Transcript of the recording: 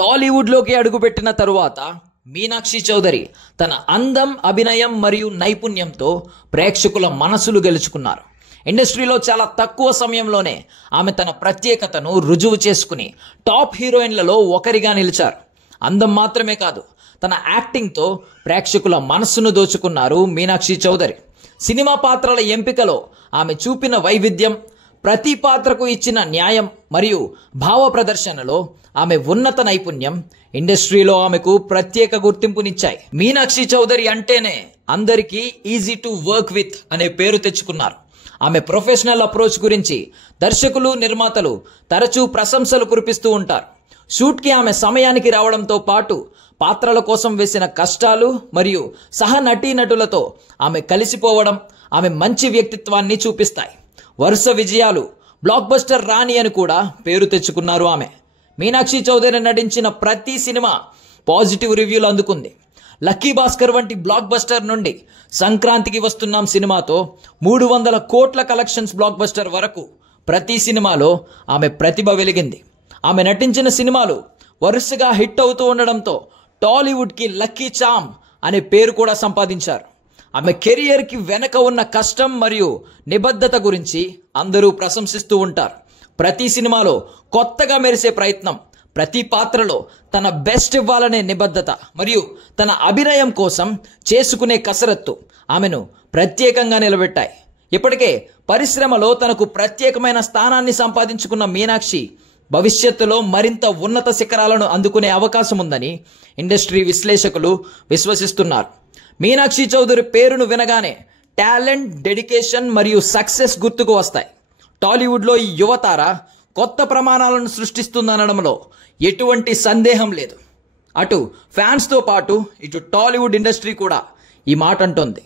టాలీవుడ్లోకి అడుగుపెట్టిన తరువాత మీనాక్షి చౌదరి తన అందం, అభినయం మరియు నైపుణ్యంతో ప్రేక్షకుల మనసులు గెలుచుకున్నారు. ఇండస్ట్రీలో చాలా తక్కువ సమయంలోనే ఆమె తన ప్రత్యేకతను రుజువు చేసుకుని టాప్ హీరోయిన్లలో ఒకరిగా నిలిచారు. అందం మాత్రమే కాదు, తన యాక్టింగ్తో ప్రేక్షకుల మనస్సును దోచుకున్నారు మీనాక్షి చౌదరి. సినిమా పాత్రల ఎంపికలో ఆమె చూపిన వైవిధ్యం, ప్రతి పాత్రకు ఇచ్చిన న్యాయం మరియు భావ ప్రదర్శనలో ఆమె ఉన్నత నైపుణ్యం ఇండస్ట్రీలో ఆమెకు ప్రత్యేక గుర్తింపునిచ్చాయి. మీనాక్షి చౌదరి అంటేనే అందరికీ ఈజీ టు వర్క్ విత్ అనే పేరు తెచ్చుకున్నారు. ఆమె ప్రొఫెషనల్ అప్రోచ్ గురించి దర్శకులు, నిర్మాతలు తరచూ ప్రశంసలు కురిపిస్తూ ఉంటారు. షూట్కి ఆమె సమయానికి రావడంతో పాటు పాత్రల కోసం వేసిన కష్టాలు మరియు సహ నటీనటులతో ఆమె కలిసిపోవడం ఆమె మంచి వ్యక్తిత్వాన్ని చూపిస్తాయి. వరుస విజయాలు, బ్లాక్ బస్టర్ రాణి అని కూడా పేరు తెచ్చుకున్నారు ఆమె. మీనాక్షి చౌదరి నటించిన ప్రతి సినిమా పాజిటివ్ రివ్యూలు అందుకుంది. లక్కీ భాస్కర్ వంటి బ్లాక్ బస్టర్ నుండి సంక్రాంతికి వస్తున్నాం సినిమాతో 300 కోట్ల కలెక్షన్స్ బ్లాక్ బస్టర్ వరకు ప్రతి సినిమాలో ఆమె ప్రతిభ వెలిగింది. ఆమె నటించిన సినిమాలు వరుసగా హిట్ అవుతూ ఉండడంతో టాలీవుడ్కి లక్కీ చామ్ అనే పేరు కూడా సంపాదించారు. ఆమె కెరియర్కి వెనక ఉన్న కష్టం మరియు నిబద్ధత గురించి అందరూ ప్రశంసిస్తూ ఉంటారు. ప్రతి సినిమాలో కొత్తగా మెరిసే ప్రయత్నం, ప్రతి పాత్రలో తన బెస్ట్ ఇవ్వాలనే నిబద్ధత మరియు తన అభినయం కోసం చేసుకునే కసరత్తు ఆమెను ప్రత్యేకంగా నిలబెట్టాయి. ఇప్పటికే పరిశ్రమలో తనకు ప్రత్యేకమైన స్థానాన్ని సంపాదించుకున్న మీనాక్షి భవిష్యత్తులో మరింత ఉన్నత శిఖరాలను అందుకునే అవకాశం ఉందని ఇండస్ట్రీ విశ్లేషకులు విశ్వసిస్తున్నారు. మీనాక్షి చౌదరి పేరును వినగానే టాలెంట్, డెడికేషన్ మరియు సక్సెస్ గుర్తుకు వస్తాయి. టాలీవుడ్లో ఈ యువతార కొత్త ప్రమాణాలను సృష్టిస్తుందనడంలో ఎటువంటి సందేహం లేదు. అటు ఫ్యాన్స్తో పాటు ఇటు టాలీవుడ్ ఇండస్ట్రీ కూడా ఈ మాట అంటోంది.